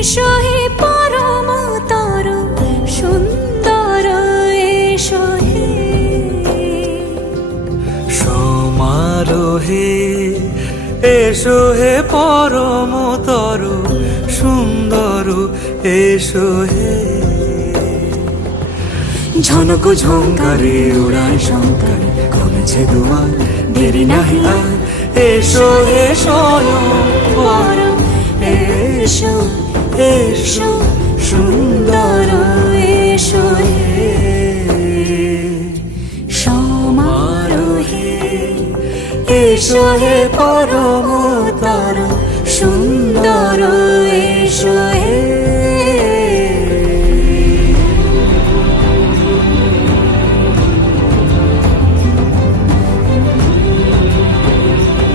এসো হে পরমতর সুন্দর এসো হে সমারোহে এসো হে পরমতর সুন্দর এসো হে ঝনক ঝঙ্কারে উড়ায় শঙ্কার খুলেছে দুয়ার দেরি নাহি আর এসো হে স্বয়ং বর এসো এসো সুন্দর এসো হে সমারোহে এসো হে পরমতর